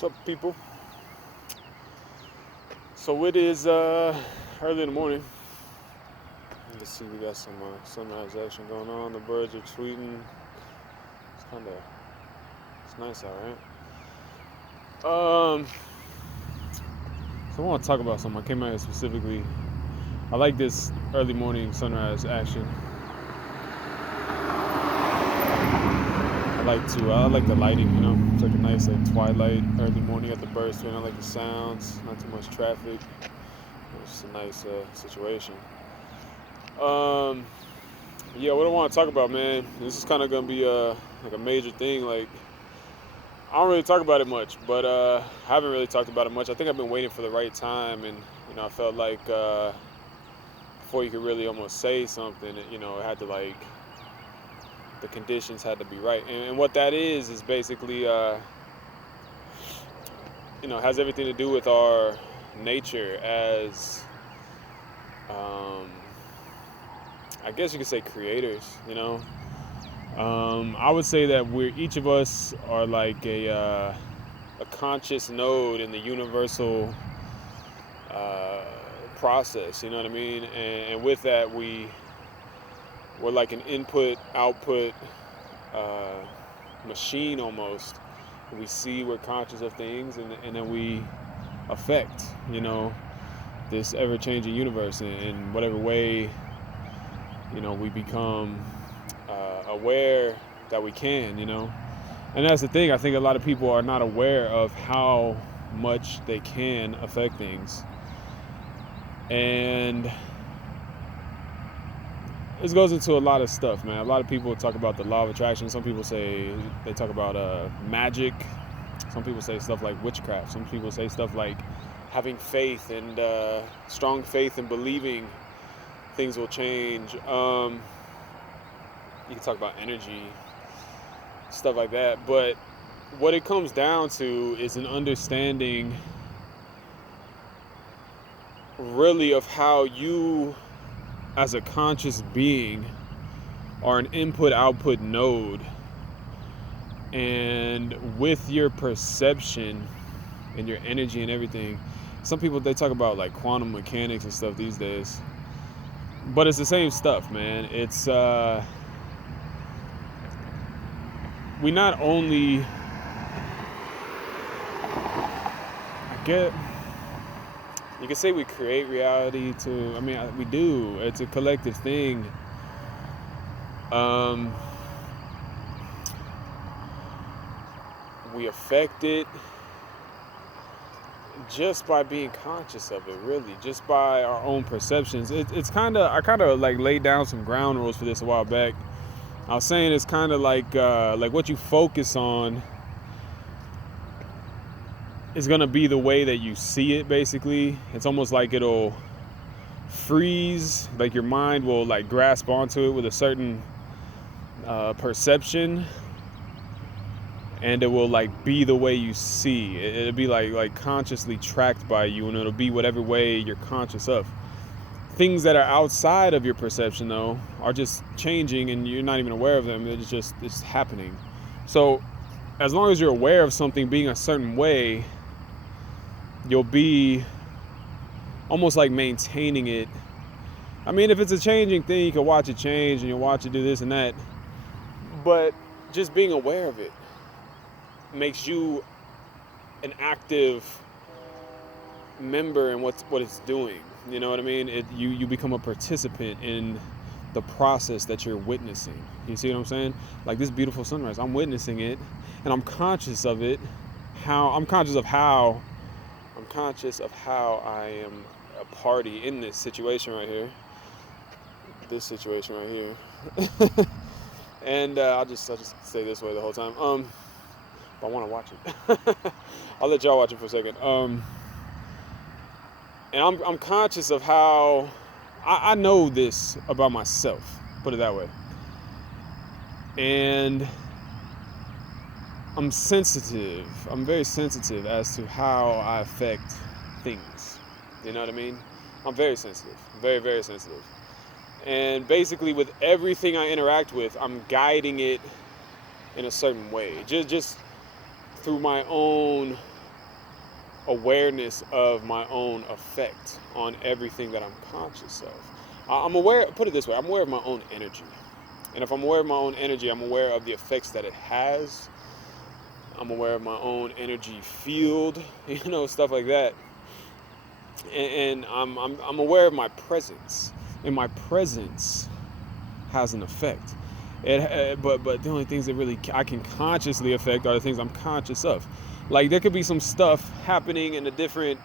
What's up, people? So it is early in the morning. Let's see, we got some sunrise action going on. The birds are tweeting. It's nice out, right? So I want to talk about something. I came out here specifically. I like this early morning sunrise action. I like the lighting, It's like a nice twilight, early morning at the birds tweeting. I like the sounds, not too much traffic. It's just a nice situation. Yeah, what I want to talk about, man, this is kind of going to be like a major thing. Like, I don't really talk about it much, but I haven't really talked about it much. I think I've been waiting for the right time, and, I felt like before you could really almost say something, it had to, like, the conditions had to be right. And what that is basically, has everything to do with our nature as, I guess you could say creators, I would say that each of us are like a conscious node in the universal process, you know what I mean? And with that, we're like an input-output machine almost. We see, we're conscious of things, and then we affect, this ever-changing universe in whatever way, we become aware that we can, And that's the thing. I think a lot of people are not aware of how much they can affect things. And this goes into a lot of stuff, man. A lot of people talk about the law of attraction. Some people say they talk about magic. Some people say stuff like witchcraft. Some people say stuff like having faith and strong faith and believing things will change. You can talk about energy, stuff like that. But what it comes down to is an understanding really of how you, as a conscious being, are an input-output node. And with your perception and your energy and everything, some people, they talk about like quantum mechanics and stuff these days. But it's the same stuff, man. It's we not only you can say we create reality too. I mean, we do. It's a collective thing. We affect it just by being conscious of it, really, just by our own perceptions. It's kind of, I kind of like laid down some ground rules for this a while back. I was saying it's kind of like what you focus on is going to be the way that you see it, basically. It's almost like it'll freeze, like your mind will like grasp onto it with a certain perception, and it will like be the way you see. It'll be like consciously tracked by you, and it'll be whatever way you're conscious of. Things that are outside of your perception, though, are just changing, and you're not even aware of them. It's happening. So as long as you're aware of something being a certain way, you'll be almost like maintaining it. I mean, if it's a changing thing, you can watch it change, and you'll watch it do this and that. But just being aware of it makes you an active member in what it's doing. You know what I mean? You become a participant in the process that you're witnessing. You see what I'm saying? Like this beautiful sunrise, I'm witnessing it, and I'm conscious of it. I'm conscious of how I am a party in this situation right here. And I'll just stay this way the whole time. I want to watch it. I'll let y'all watch it for a second. And I'm conscious of how I know this about myself, put it that way. And I'm very sensitive as to how I affect things. You know what I mean? I'm very sensitive, very, very sensitive. And basically with everything I interact with, I'm guiding it in a certain way. Just through my own awareness of my own effect on everything that I'm conscious of. I'm aware, put it this way, I'm aware of my own energy. And if I'm aware of my own energy, I'm aware of the effects that it has. I'm aware of my own energy field, stuff like that. And I'm aware of my presence. And my presence has an effect. But the only things that really I can consciously affect are the things I'm conscious of. Like there could be some stuff happening in a different,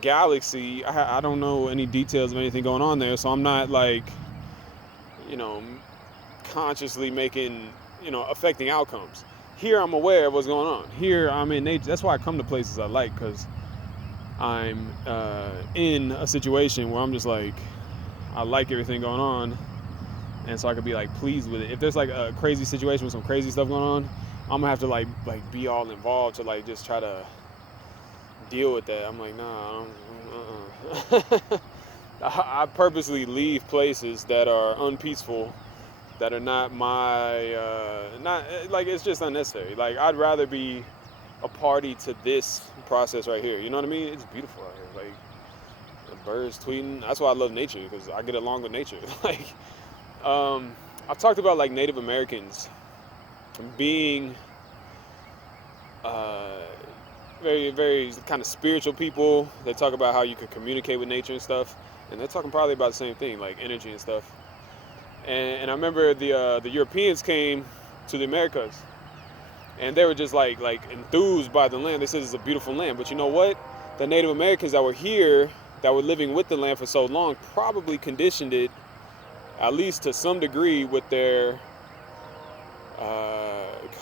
galaxy. I don't know any details of anything going on there, so I'm not like, consciously making, affecting outcomes. Here I'm aware of what's going on. Here I'm in nature. That's why I come to places I like, because I'm in a situation where I'm just like, I like everything going on, and so I could be like pleased with it. If there's like a crazy situation with some crazy stuff going on, I'm gonna have to like be all involved to like just try to deal with that. I'm like, nah, I purposely leave places that are unpeaceful, that are not my, not like, it's just unnecessary. Like I'd rather be a party to this process right here. You know what I mean? It's beautiful out here. Like the birds tweeting. That's why I love nature, because I get along with nature. Like, I've talked about like Native Americans being very, very kind of spiritual people. They talk about how you can communicate with nature and stuff, and they're talking probably about the same thing, like energy and stuff. And I remember the Europeans came to the Americas, and they were just like enthused by the land. They said it's a beautiful land. But you know what? The Native Americans that were here, that were living with the land for so long, probably conditioned it, at least to some degree, with their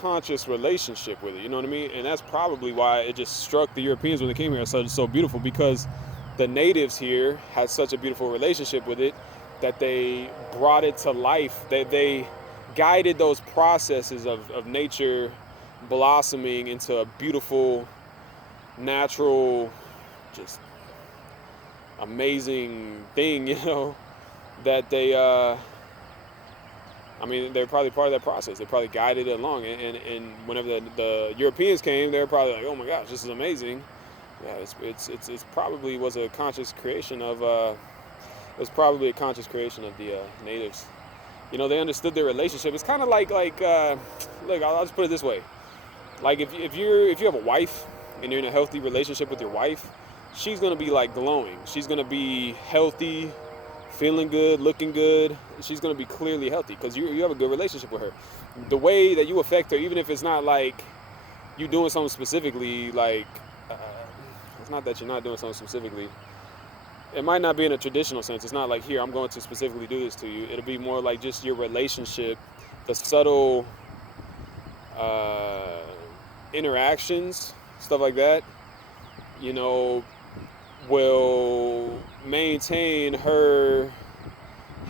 conscious relationship with it. You know what I mean? And that's probably why it just struck the Europeans when they came here so beautiful, because the natives here had such a beautiful relationship with it that they brought it to life. They guided those processes of nature blossoming into a beautiful, natural, just amazing thing, that they they're probably part of that process. They probably guided it along, and whenever the Europeans came, they were probably like, oh my gosh, this is amazing. Yeah, it's probably was a conscious creation of it was probably a conscious creation of the natives. They understood their relationship. It's kind of like look, I'll just put it this way. Like if you have a wife and you're in a healthy relationship with your wife, she's gonna be like glowing. She's gonna be healthy, feeling good, looking good. She's gonna be clearly healthy because you have a good relationship with her. The way that you affect her, even if it's not like you doing something specifically, like it's not that you're not doing something specifically. It might not be in a traditional sense. It's not like, here, I'm going to specifically do this to you. It'll be more like just your relationship, the subtle interactions, stuff like that, will maintain her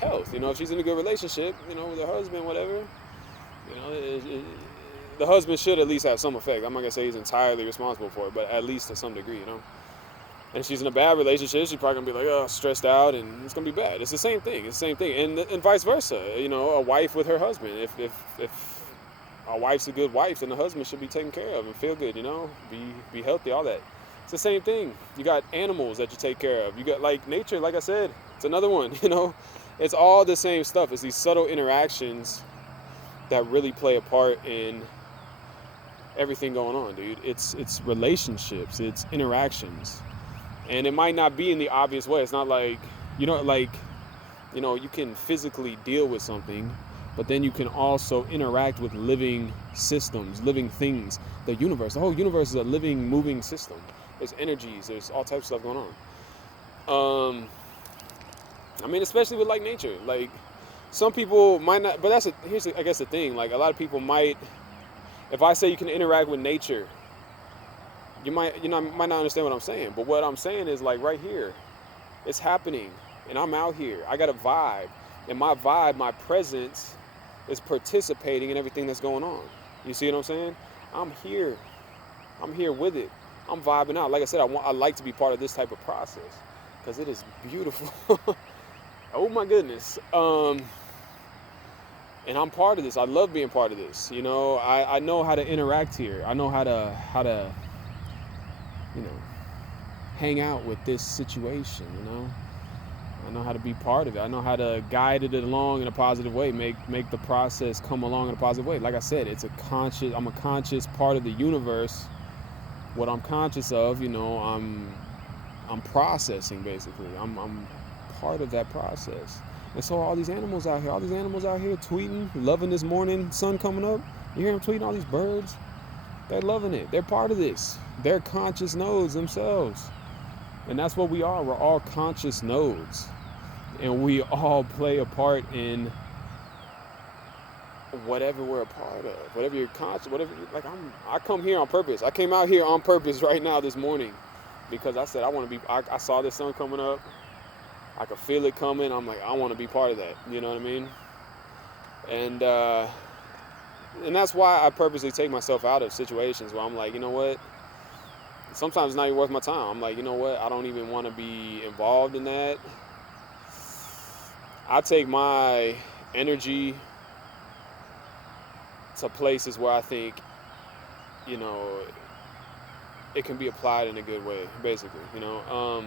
health. If she's in a good relationship, with her husband, whatever, the husband should at least have some effect. I'm not gonna say he's entirely responsible for it, but at least to some degree, And if she's in a bad relationship, she's probably gonna be like, stressed out, and it's gonna be bad. It's the same thing. It's the same thing, and vice versa. A wife with her husband. If a wife's a good wife, then the husband should be taken care of and feel good. Be healthy, all that. It's the same thing. You got animals that you take care of. You got like nature. Like I said, it's another one. It's all the same stuff. It's these subtle interactions that really play a part in everything going on, dude. It's relationships. It's interactions. And it might not be in the obvious way. It's not like, you can physically deal with something, but then you can also interact with living systems, living things. The whole universe is a living, moving system. There's energies, there's all types of stuff going on. Especially with like nature. Like some people might not, but here's I guess the thing. Like a lot of people might, if I say you can interact with nature, you might not understand what I'm saying. But what I'm saying is, like, right here, it's happening, and I'm out here. I got a vibe, and my vibe, my presence, is participating in everything that's going on. You see what I'm saying? I'm here with it. I'm vibing out. Like I said, I like to be part of this type of process because it is beautiful. Oh my goodness. And I'm part of this. I love being part of this. I know how to interact here. I know how to you know, hang out with this situation, you know. I know how to be part of it. I know how to guide it along in a positive way, make the process come along in a positive way. Like I said, I'm a conscious part of the universe. What I'm conscious of, you know, I'm processing basically. I'm part of that process. And so all these animals out here tweeting, loving this morning sun coming up. You hear them tweeting, all these birds. They're loving it. They're part of this. They're conscious nodes themselves. And that's what we are. We're all conscious nodes. And we all play a part in whatever we're a part of. Whatever you're conscious, I come here on purpose. I came out here on purpose right now this morning because I said I saw the sun coming up. I could feel it coming. I'm like, I want to be part of that. You know what I mean? And that's why I purposely take myself out of situations where I'm like, you know what? Sometimes it's not even worth my time. I'm like, you know what? I don't even want to be involved in that. I take my energy to places where I think, you know, it can be applied in a good way, basically, you know,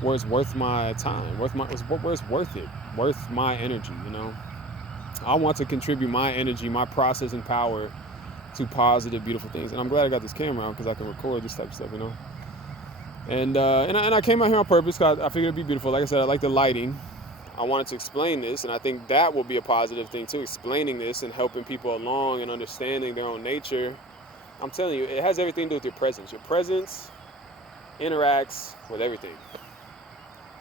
where it's worth my time, where it's worth it, worth my energy, you know. I want to contribute my energy, my processing power to positive, beautiful things. And I'm glad I got this camera out because I can record this type of stuff, you know. And I came out here on purpose because I figured it'd be beautiful. Like I said, I like the lighting. I wanted to explain this, and I think that will be a positive thing too, explaining this and helping people along and understanding their own nature. I'm telling you, it has everything to do with your presence. Your presence interacts with everything.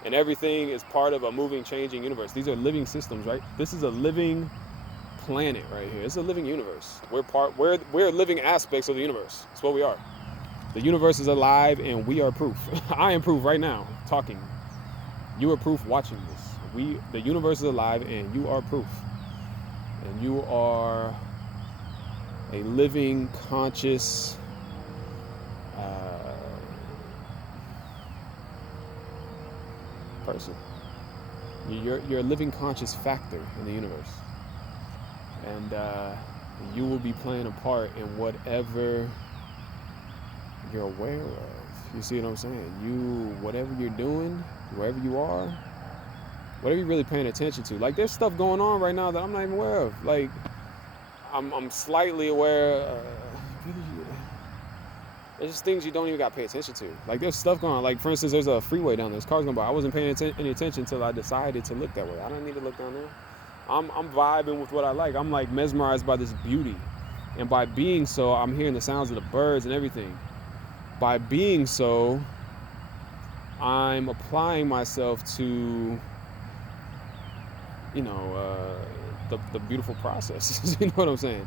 And everything is part of a moving, changing universe. These are living systems, right? This is a living planet right here. It's a living universe. We're living aspects of the universe. That's what we are. The universe is alive and we are proof. I am proof right now, talking. You are proof watching this. The universe is alive and you are proof. And you are a living, conscious, person. You're a living, conscious factor in the universe. And you will be playing a part in whatever you're aware of. You see what I'm saying? Whatever you're doing, wherever you are, whatever you're really paying attention to. Like, there's stuff going on right now that I'm not even aware of. Like, I'm slightly aware. There's just things you don't even got to pay attention to. Like, there's stuff going on. Like, for instance, there's a freeway down there. There's cars going by. I wasn't paying any attention until I decided to look that way. I don't need to look down there. I'm vibing with what I like. I'm, like, mesmerized by this beauty. And by being so, I'm hearing the sounds of the birds and everything. By being so, I'm applying myself to, you know, the beautiful processes. You know what I'm saying?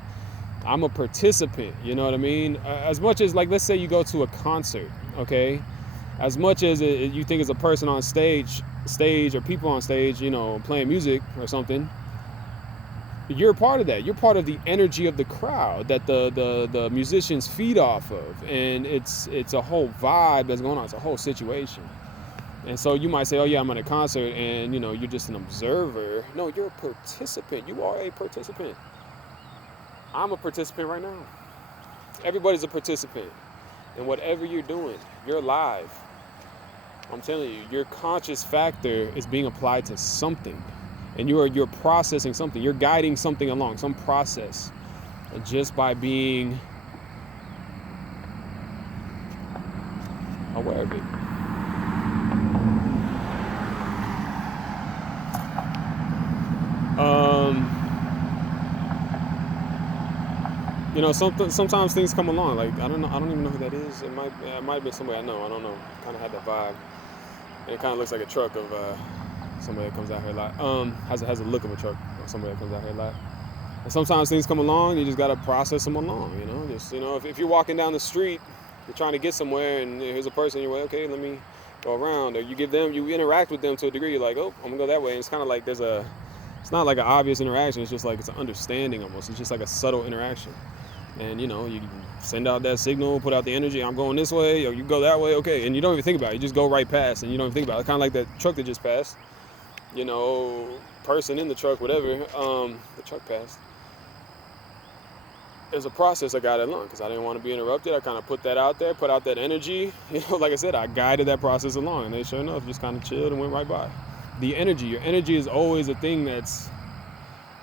I'm a participant, you know what I mean? As much as, like, let's say you go to a concert, okay? As much as you think it's a person on stage or people on stage, you know, playing music or something, you're a part of that. You're part of the energy of the crowd that the musicians feed off of. And it's a whole vibe that's going on. It's a whole situation. And so you might say, oh yeah, I'm at a concert and, you know, you're just an observer. No, you're a participant. You are a participant. I'm a participant right now. Everybody's a participant. And whatever you're doing, you're alive. I'm telling you, your conscious factor is being applied to something. And you're processing something. You're guiding something along, some process. And just by being aware of it. You know, sometimes things come along. Like, I don't even know who that is. It might be somebody I know. I don't know. Kind of had that vibe. And it kind of looks like a truck of somebody that comes out here a lot. Has a look of a truck of somebody that comes out here a lot. And sometimes things come along. You just gotta process them along. You know, just, you know, if you're walking down the street, you're trying to get somewhere, and here's a person. You're like, okay, let me go around. Or you interact with them to a degree. You're like, oh, I'm gonna go that way. And it's kind of like it's not like an obvious interaction. It's just like it's an understanding almost. It's just like a subtle interaction. And, you know, you send out that signal, put out the energy, I'm going this way, or you go that way, okay. And you don't even think about it. You just go right past, and you don't even think about it. Kind of like that truck that just passed. You know, person in the truck, whatever, the truck passed. there's a process I got along because I didn't want to be interrupted. I kind of put that out there, put out that energy. Like I said, I guided that process along, and they sure enough just kind of chilled and went right by. The energy, your energy is always a thing that's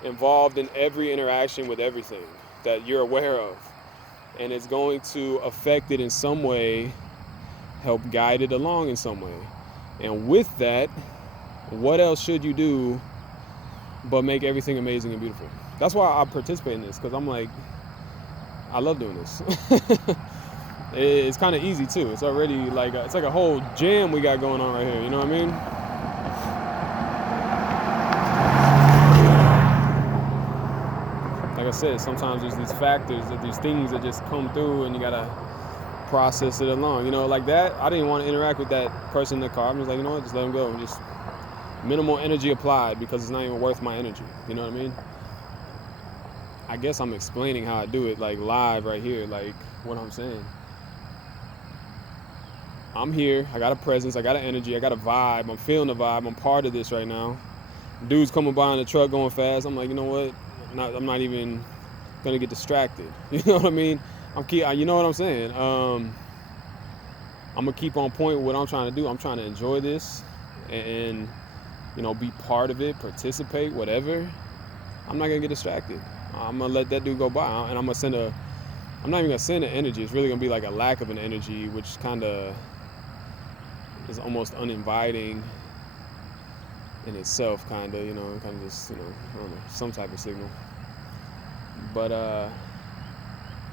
involved in every interaction with everything that you're aware of, and it's going to affect it in some way, help guide it along in some way. And with that, what else should you do but make everything amazing and beautiful? That's why I participate in this, because I'm like, I love doing this. It's kind of easy too. It's already like it's like a whole jam we got going on right here. You know what I mean? Like I said, sometimes there's these factors, these things that just come through, and you gotta process it along. You know, like that. I didn't want to interact with that person in the car. I'm just like, you know what? Just let him go. Just minimal energy applied, because it's not even worth my energy. You know what I mean? I guess I'm explaining how I do it, like live right here, like what I'm saying. I'm here, I got a presence, I got an energy, I got a vibe, I'm feeling the vibe, I'm part of this right now. Dude's coming by in the truck going fast, I'm like, you know what, I'm not even gonna get distracted. You know what I mean? You know what I'm saying? I'm gonna keep on point with what I'm trying to do. I'm trying to enjoy this and you know, be part of it, participate, whatever. I'm not gonna get distracted. I'm gonna let that dude go by, and I'm not even gonna send an energy. It's really gonna be like a lack of an energy, which kind of is almost uninviting in itself, kind of, you know, kind of just, you know, I don't know, some type of signal. But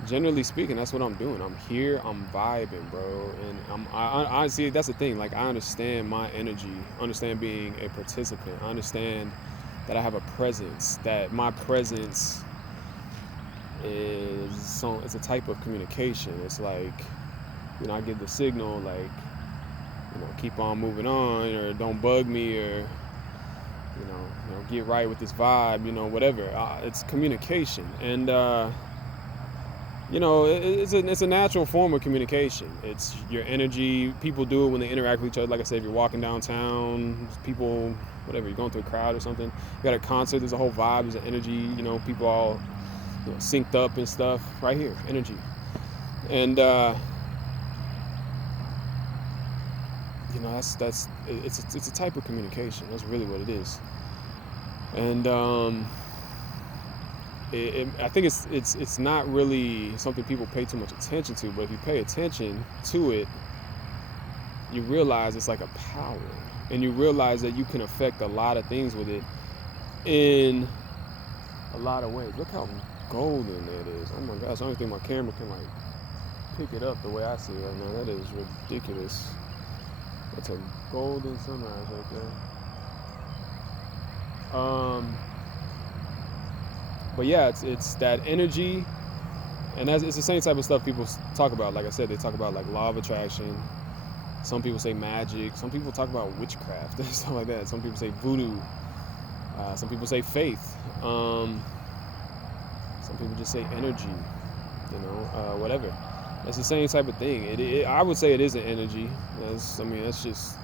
generally speaking, that's what I'm doing. I'm here, I'm vibing, bro, and I see, that's the thing. Like, I understand my energy, understand being a participant. I understand that I have a presence, that my presence it's a type of communication. It's like, you know, I give the signal, like, you know, keep on moving on, or don't bug me, or you know, get right with this vibe, you know, whatever. It's communication, and you know, it's a natural form of communication. It's your energy. People do it when they interact with each other. Like I said, if you're walking downtown, people, whatever, you're going through a crowd or something, you got a concert, there's a whole vibe, there's an energy, you know, people all, you know, synced up and stuff. Right here, energy. And you know, it's a type of communication. That's really what it is. And I think it's not really something people pay too much attention to, but if you pay attention to it, you realize it's like a power, and you realize that you can affect a lot of things with it in a lot of ways. Look how golden that is. Oh my gosh, I don't think my camera can like pick it up the way I see it right now. That is ridiculous. That's a golden sunrise right there. But yeah, it's that energy, and it's the same type of stuff people talk about. Like I said, they talk about like law of attraction. Some people say magic. Some people talk about witchcraft and stuff like that. Some people say voodoo. Some people say faith. Some people just say energy. You know, whatever. It's the same type of thing. I would say it is an energy. That's just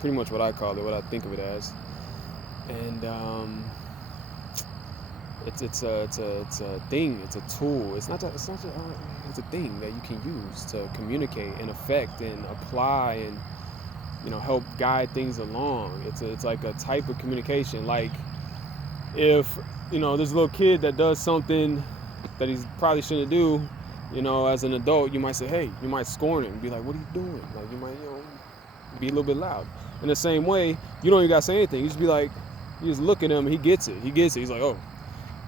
pretty much what I call it, what I think of it as. And it's a thing. It's a tool. It's a thing that you can use to communicate and affect and apply and, you know, help guide things along. It's like a type of communication. Like, if, you know, there's a little kid that does something that he probably shouldn't do, you know, as an adult, you might say, hey, you might scorn him, be like, what are you doing? Like, you might, you know, be a little bit loud. In the same way, you don't even gotta say anything. You just be like, you just look at him, he gets it. He's like, oh,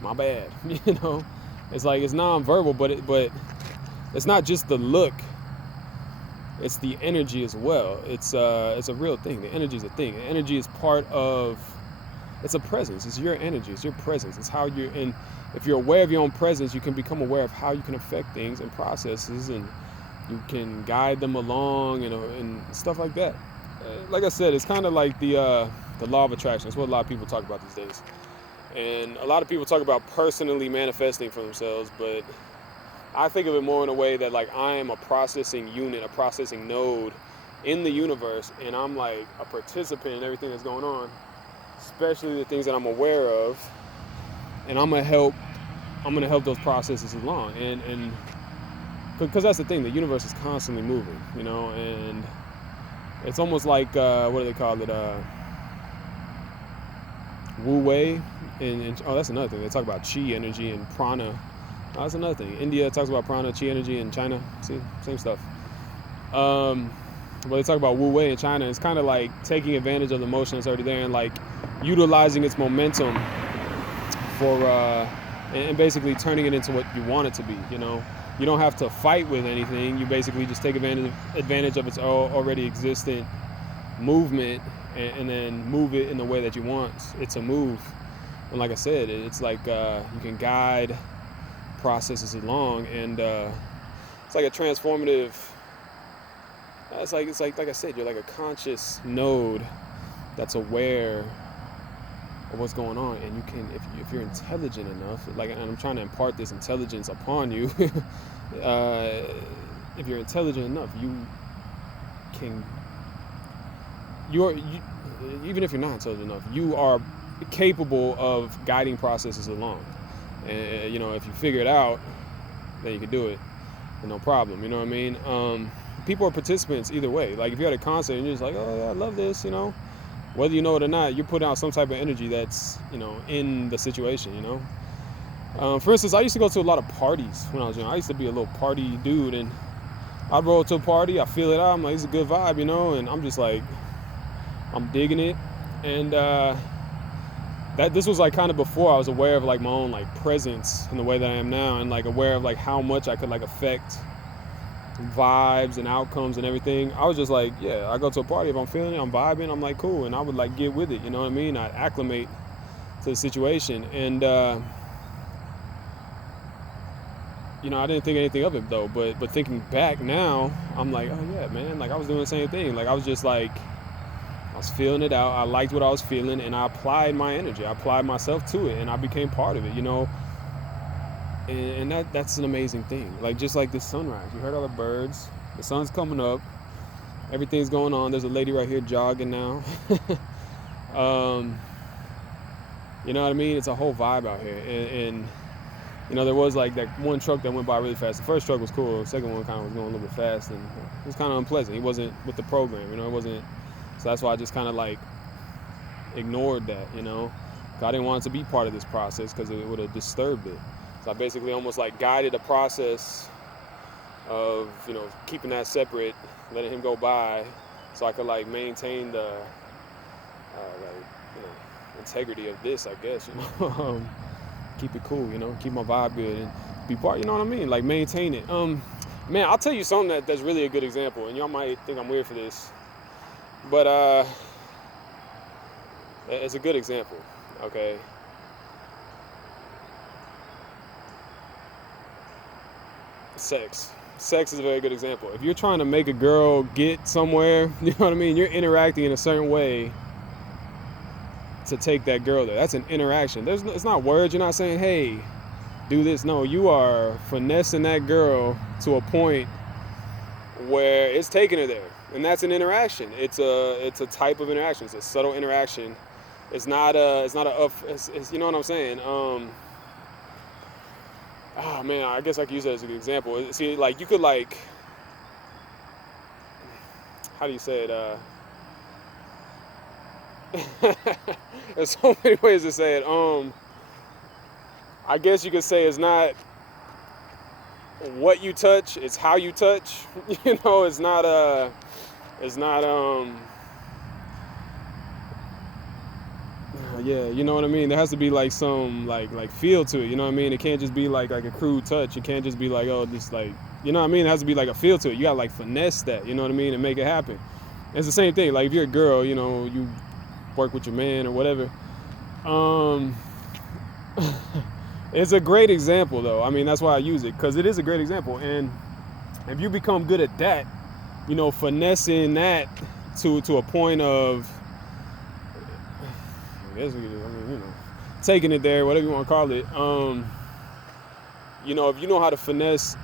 my bad. You know, it's like, it's non-verbal, but it's not just the look, it's the energy as well. It's a real thing. The energy is a thing. The energy is part of, it's a presence. It's your energy. It's your presence. It's how you're in. If you're aware of your own presence, you can become aware of how you can affect things and processes, and you can guide them along, you know, and stuff like that. Like I said, it's kind of like the law of attraction. It's what a lot of people talk about these days. And a lot of people talk about personally manifesting for themselves, but I think of it more in a way that, like, I am a processing unit, a processing node in the universe, and I'm like a participant in everything that's going on, especially the things that I'm aware of, and I'm gonna help I'm gonna help those processes along. And because that's the thing, the universe is constantly moving, and it's almost like what do they call it? Wu Wei, and oh, that's another thing. They talk about chi energy and prana. Oh, that's another thing. India talks about prana, chi energy, and China, see, same stuff. But they talk about Wu Wei in China. It's kind of like taking advantage of the motion that's already there and like utilizing its momentum for and basically turning it into what you want it to be. You don't have to fight with anything. You basically just take advantage of its already existent movement and then move it in the way that you want it to move. And like I said, it's like you can guide processes along, and it's like a transformative. It's like I said, you're like a conscious node that's aware of what's going on, and you can, if you're intelligent enough, like, and I'm trying to impart this intelligence upon you. If you're intelligent enough, even if you're not intelligent enough, you are capable of guiding processes along. And if you figure it out, then you can do it, no problem. You know what I mean? People are participants either way. Like if you're at a concert and you're just like, oh yeah, I love this, whether you know it or not, you're putting out some type of energy that's in the situation. For instance, I used to go to a lot of parties when I was young. I used to be a little party dude, and I'd roll to a party, I feel it out, I'm like, it's a good vibe, and I'm just like, I'm digging it. And this was like kind of before I was aware of like my own like presence in the way that I am now, and like aware of like how much I could like affect vibes and outcomes and everything. I was just like, yeah, I go to a party, if I'm feeling it, I'm vibing, I'm like, cool, and I would like get with it, you know what I mean? I'd acclimate to the situation, and I didn't think anything of it though, but thinking back now, I'm like, oh yeah, man, like I was doing the same thing. Like I was just like, I was feeling it out, I liked what I was feeling, and I applied my energy, I applied myself to it, and I became part of it, and that's an amazing thing. Like just like this sunrise, you heard all the birds, the sun's coming up, everything's going on. There's a lady right here jogging now. You know what I mean? It's a whole vibe out here, and there was like that one truck that went by really fast. The first truck was cool, the second one kind of was going a little bit fast, and it was kind of unpleasant. He wasn't with the program, it wasn't. So that's why I just kind of like ignored that, I didn't want it to be part of this process because it would have disturbed it. So I basically almost like guided a process of, keeping that separate, letting him go by, so I could like maintain the integrity of this, I guess, keep it cool, keep my vibe good and be part, you know what I mean? Like maintain it. Man, I'll tell you something that's really a good example, and y'all might think I'm weird for this, but it's a good example, okay? Sex is a very good example. If you're trying to make a girl get somewhere, you know what I mean? You're interacting in a certain way to take that girl there. That's an interaction. It's not words. You're not saying, hey, do this. No, you are finessing that girl to a point where it's taking her there, and that's an interaction. It's a type of interaction. It's a subtle interaction. It's not you know what I'm saying? Oh man, I guess I could use that as an example. See, like you could like, how do you say it? There's so many ways to say it. I guess you could say it's not what you touch, it's how you touch. It's not yeah, you know what I mean? There has to be like some like feel to it, you know what I mean? It can't just be like a crude touch. It can't just be like, oh, just like, you know what I mean? It has to be like a feel to it. You gotta like finesse that, you know what I mean, and make it happen. It's the same thing. Like if you're a girl, you work with your man or whatever. It's a great example though. I mean, that's why I use it, because it is a great example. And if you become good at that, finessing that to a point of, I guess taking it there, whatever you want to call it. If you know how to finesse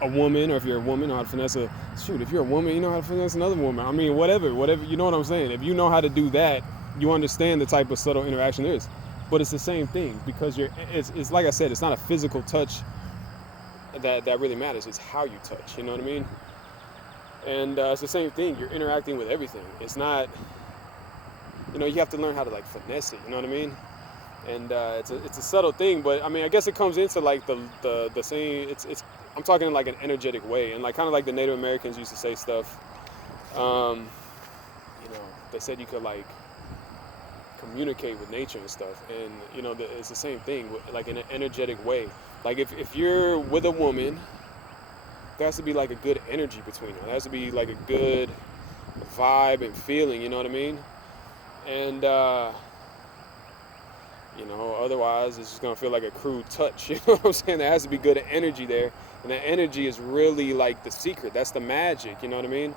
a woman, or if you're a woman, know how to finesse if you're a woman, you know how to finesse another woman. I mean, whatever, you know what I'm saying? If you know how to do that, you understand the type of subtle interaction there is. but it's the same thing, because it's like I said, it's not a physical touch that really matters. It's how you touch. You know what I mean? And it's the same thing. You're interacting with everything. It's not, you have to learn how to like finesse it. You know what I mean? And it's a subtle thing, but I mean, I guess it comes into like the same. It's I'm talking in like an energetic way, and like kind of like the Native Americans used to say stuff. Um, they said you could like communicate with nature and stuff, and it's the same thing, like in an energetic way. Like if you're with a woman, there has to be like a good energy between you. There has to be like a good vibe and feeling. You know what I mean? And otherwise it's just gonna feel like a crude touch. You know what I'm saying? There has to be good energy there, and that energy is really like the secret. That's the magic. You know what I mean?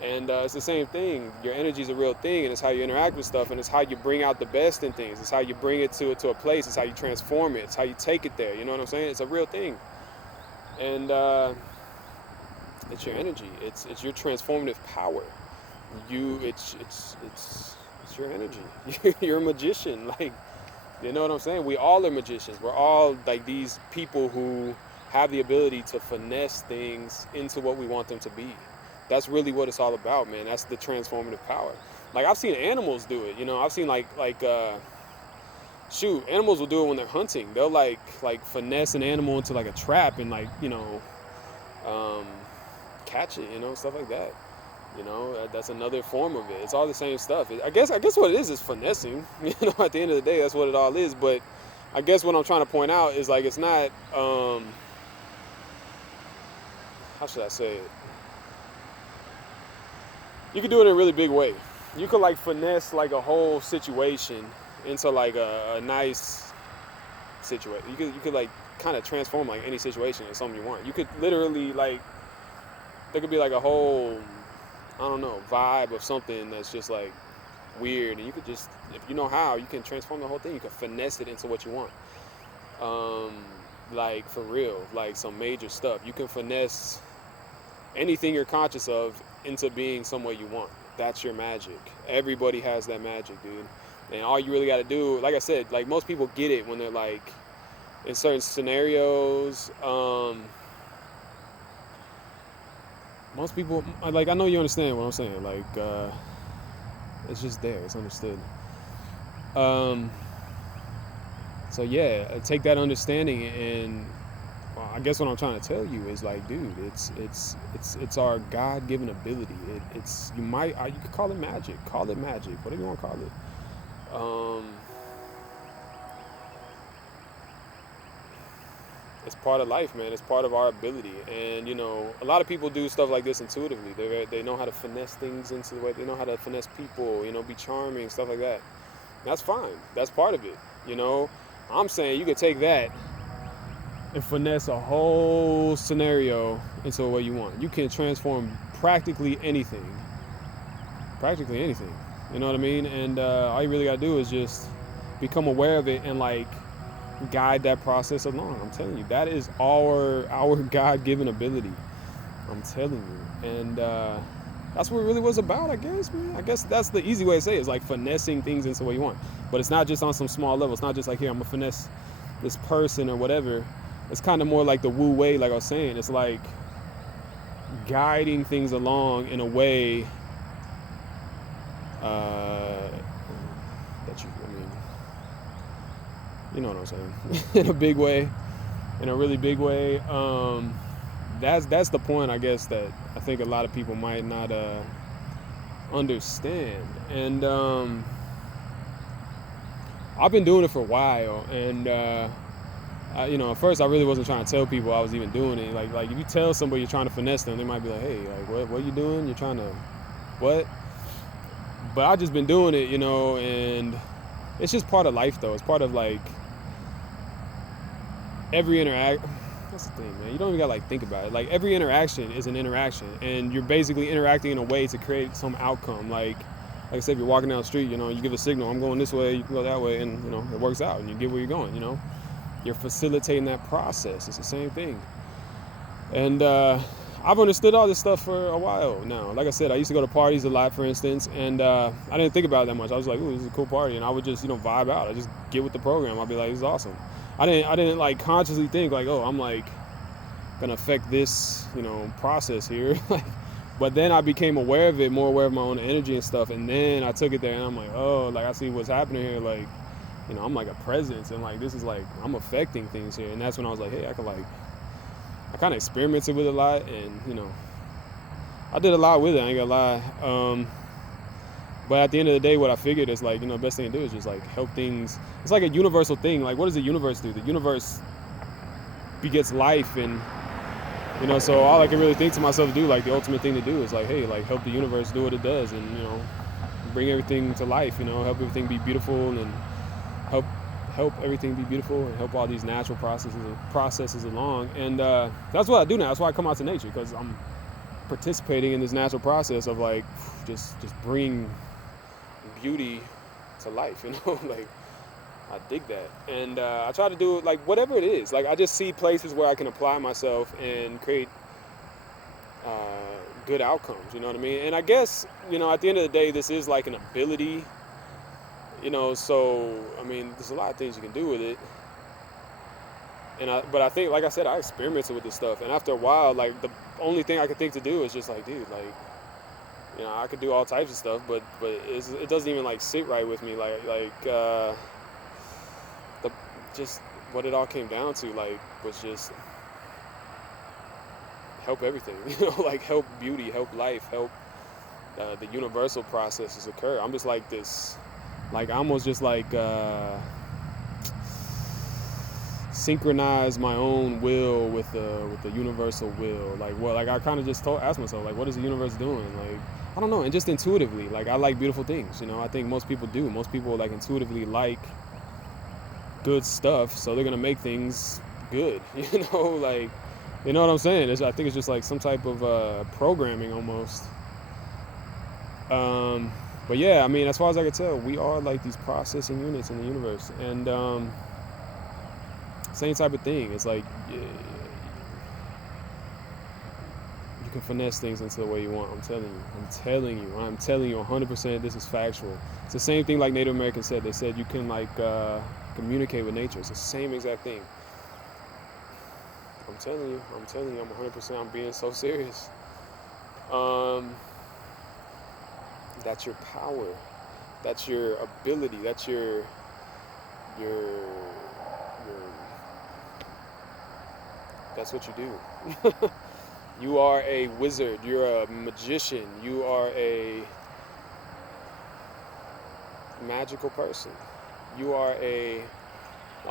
And it's the same thing. Your energy is a real thing, and it's how you interact with stuff, and it's how you bring out the best in things. It's how you bring it to a place. It's how you transform it. It's how you take it there. You know what I'm saying? It's a real thing, and it's your energy. It's your transformative power. It's your energy. You're a magician. Like, you know what I'm saying? We all are magicians. We're all like these people who have the ability to finesse things into what we want them to be. That's really what it's all about, man. That's the transformative power. Like, I've seen animals do it. I've seen animals will do it when they're hunting. They'll like finesse an animal into like a trap and like catch it. Stuff like that. That's another form of it. It's all the same stuff. I guess what it is finessing. At the end of the day, that's what it all is. But I guess what I'm trying to point out is like it's not. How should I say it? You can do it in a really big way. You could like finesse like a whole situation into like a nice situation. You could like kind of transform like any situation into something you want. You could literally like, there could be like a whole, I don't know, vibe of something that's just like weird, and you could just, if you know how, you can transform the whole thing. You can finesse it into what you want. Like for real, like some major stuff. You can finesse anything you're conscious of into being some way you want. That's your magic. Everybody has that magic, dude. And all you really got to do, like I said, like most people get it when they're like in certain scenarios. Most people, like, I know you understand what I'm saying. Like, it's just there. It's understood. So yeah, take that understanding, and I guess what I'm trying to tell you is like, dude, it's our God-given ability. You could call it magic, whatever you want to call it. It's part of life, man. It's part of our ability, and a lot of people do stuff like this intuitively. They know how to finesse things into the way. They know how to finesse people, be charming, stuff like that. That's fine. That's part of it. I'm saying you could take that and finesse a whole scenario into what you want. You can transform practically anything. You know what I mean? And all you really gotta do is just become aware of it and like guide that process along. I'm telling you, that is our God-given ability. I'm telling you, and that's what it really was about, I guess, man. I guess that's the easy way to say it. It's like finessing things into what you want. But it's not just on some small level. It's not just like, here, I'm gonna finesse this person or whatever. It's kind of more like the woo way, like I was saying. It's like guiding things along in a way you know what I'm saying, in a really big way. That's the point, I guess, that I think a lot of people might not understand. And I've been doing it for a while, and at first I really wasn't trying to tell people I was even doing it. Like if you tell somebody you're trying to finesse them, they might be like, hey, like what are you doing? You're trying to what? But I've just been doing it, and it's just part of life, though. It's part of like every interaction. That's the thing, man. You don't even gotta think about it. Like every interaction is an interaction, and you're basically interacting in a way to create some outcome. Like I said, if you're walking down the street, you give a signal, I'm going this way, you can go that way, and it works out, and you get where you're going. You're facilitating that process. It's the same thing. And I've understood all this stuff for a while now. Like I said, I used to go to parties a lot, for instance, and I didn't think about it that much. I was like, "Ooh, this is a cool party," and I would just, vibe out. I just get with the program. I'd be like, "This is awesome." I didn't like consciously think like, "Oh, I'm like gonna affect this, process here." Like, but then I became aware of it, more aware of my own energy and stuff, and then I took it there, and I'm like, "Oh, like I see what's happening here." Like, I'm like a presence, and like this is like I'm affecting things here, and that's when I was like, "Hey, I kind of experimented with it a lot, and I did a lot with it. I ain't gonna lie. But at the end of the day, what I figured is like, the best thing to do is just like help things. It's like a universal thing. Like, what does the universe do? The universe begets life, and so all I can really think to myself to do, like the ultimate thing to do, is like, hey, like help the universe do what it does, and bring everything to life. Help everything be beautiful, and help everything be beautiful, and help all these natural processes along. And that's what I do now. That's why I come out to nature, because I'm participating in this natural process of like just bringing beauty to life. Like I dig that, and I try to do it like whatever it is. Like I just see places where I can apply myself and create good outcomes. You know what I mean? And I guess at the end of the day, this is like an ability. So I mean, there's a lot of things you can do with it. But I think, like I said, I experimented with this stuff, and after a while, like the only thing I could think to do is just like, dude, like, I could do all types of stuff, but it doesn't even like sit right with me. Just what it all came down to, like, was just help everything, like help beauty, help life, help the universal processes occur. I'm just like this, like almost just like synchronize my own will with the universal will. Like I kind of just asked myself, like, what is the universe doing? Like, I don't know. And just intuitively, like I like beautiful things. I think most people do. Most people like intuitively like good stuff, so they're gonna make things good. Like, you know what I'm saying? I think it's just like some type of programming almost. But yeah, I mean, as far as I can tell, we are like these processing units in the universe, and same type of thing. It's like you can finesse things into the way you want. I'm telling you 100%, this is factual. It's the same thing like Native Americans said. They said you can like communicate with nature. It's the same exact thing. I'm telling you, I'm 100%, I'm being so serious. That's your power. That's your ability. That's your that's what you do. You are a wizard. You're a magician. You are a magical person. You are a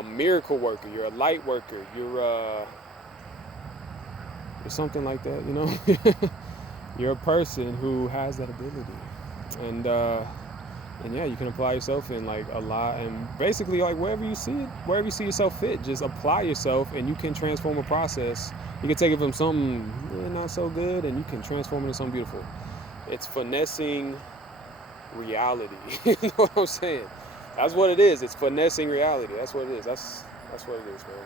miracle worker. You're a light worker. You're something like that, You're a person who has that ability. And yeah, you can apply yourself in like a lot, and basically like wherever you see yourself fit, just apply yourself, and you can transform a process. You can take it from something not so good, and you can transform it into something beautiful. It's finessing reality. You know what I'm saying? That's what it is. It's finessing reality. That's what it is. That's what it is, man.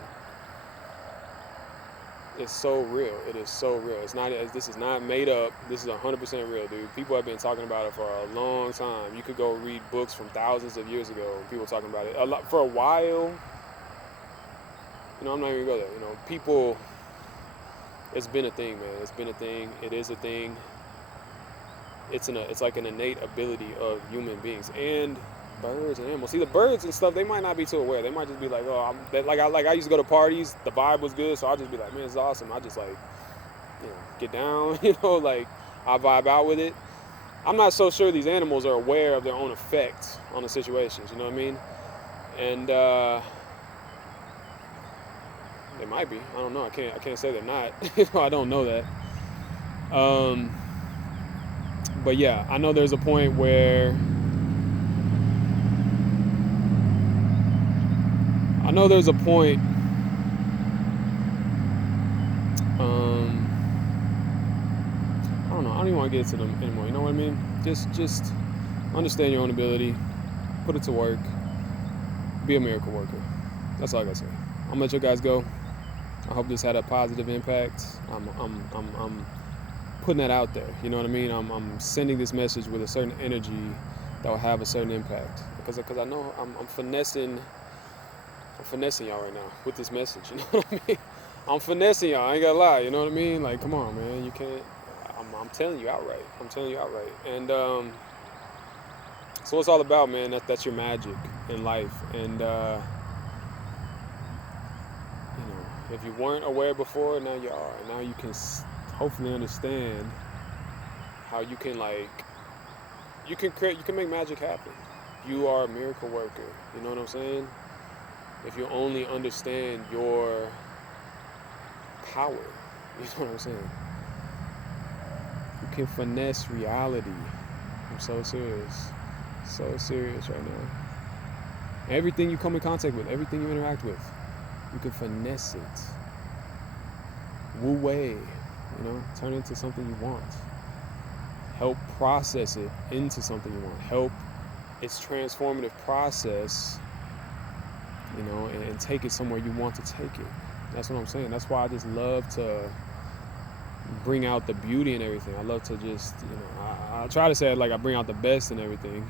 It's so real. It is so real. This is not made up. This is 100% real, dude. People have been talking about it for a long time. You could go read books from thousands of years ago. People talking about it for a while. I'm not even gonna go there. People. It's been a thing, man. It's been a thing. It is a thing. It's like an innate ability of human beings and birds and animals. See, the birds and stuff, they might not be too aware. They might just be like, oh, I used to go to parties. The vibe was good, so I'll just be like, man, it's awesome. I just like, get down. Like I vibe out with it. I'm not so sure these animals are aware of their own effects on the situations. You know what I mean? And they might be. I don't know. I can't say they're not. I don't know that. But yeah, I know there's a point where I don't know. I don't even want to get into them anymore. You know what I mean? Just understand your own ability, put it to work, be a miracle worker. That's all I gotta say. I'm gonna let you guys go. I hope this had a positive impact. I'm putting that out there. You know what I mean? I'm sending this message with a certain energy that will have a certain impact. Because I know I'm finessing y'all right now with this message. You know what I mean? I'm finessing y'all. I ain't gonna lie. You know what I mean? Like, come on, man. You can't. I'm telling you outright. I'm telling you outright. And so it's all about, man. That's your magic in life. And if you weren't aware before, now you are. Now you can hopefully understand how you can you can make magic happen. You are a miracle worker. You know what I'm saying? If you only understand your power, you know what I'm saying? You can finesse reality. I'm so serious. So serious right now. Everything you come in contact with, everything you interact with, you can finesse it. Wu Wei, turn it into something you want. Help process it into something you want. Help its transformative process, and take it somewhere you want to take it. That's what I'm saying. That's why I just love to bring out the beauty in everything. I love to just, I try to say it like I bring out the best in everything,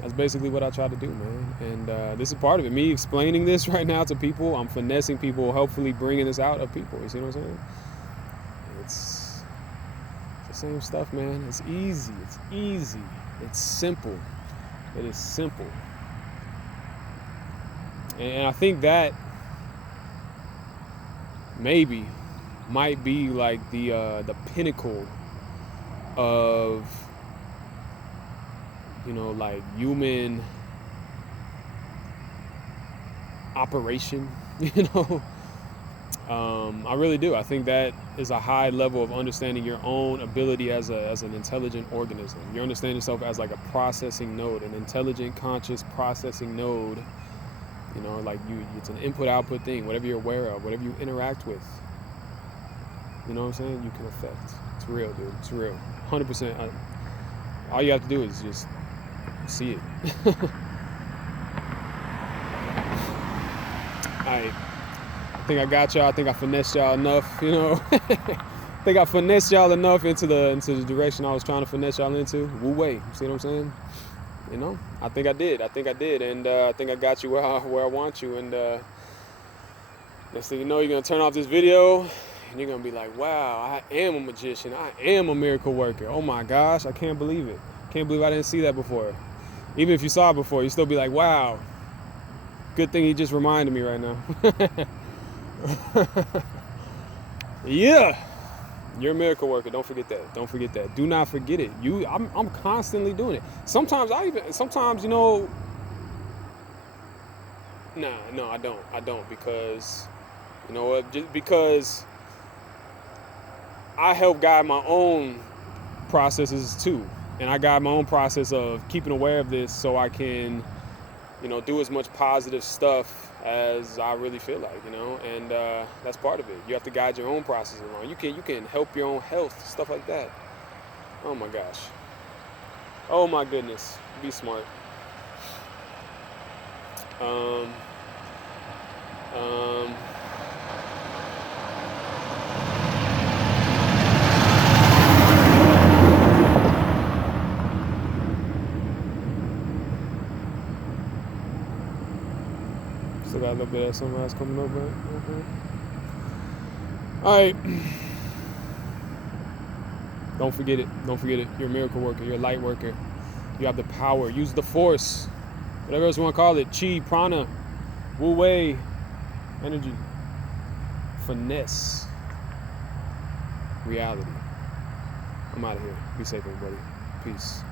That's basically what I try to do, man. And this is part of it. Me explaining this right now to people, I'm finessing people, hopefully bringing this out of people. You see what I'm saying? It's the same stuff, man. It's easy. It's easy. It's simple. It is simple. And I think that maybe might be like the pinnacle of human operation. I really do. I think that is a high level of understanding your own ability as an intelligent organism. You understand yourself as like a processing node, an intelligent, conscious processing node. It's an input-output thing. Whatever you're aware of, whatever you interact with, you know what I'm saying? You can affect. It's real, dude. It's real. 100%. All you have to do is just see it. Alright. I think I got y'all. I think I finessed y'all enough, I think I finessed y'all enough into the direction I was trying to finesse y'all into. Wu Wei. You see what I'm saying? I think I did. And I think I got you where I want you. And next thing you know, you're going to turn off this video and you're going to be like, wow, I am a magician. I am a miracle worker. Oh my gosh, I can't believe it. Can't believe I didn't see that before. Even if you saw it before, you still be like, wow. Good thing he just reminded me right now. Yeah. You're a miracle worker. Don't forget that. Do not forget it. I'm constantly doing it. Sometimes no, I don't because you know what? Just because I help guide my own processes too, and I guide my own process of keeping aware of this so I can, do as much positive stuff as I really feel like, and that's part of it. You have to guide your own process along. You can help your own health, stuff like that. Oh my gosh. Oh my goodness. Be smart. Still got a little bit of sunrise coming up, right? All right. Don't forget it. You're a miracle worker. You're a light worker. You have the power. Use the force. Whatever else you want to call it. Chi, prana, Wu Wei, energy. Finesse reality. I'm out of here. Be safe, everybody. Peace.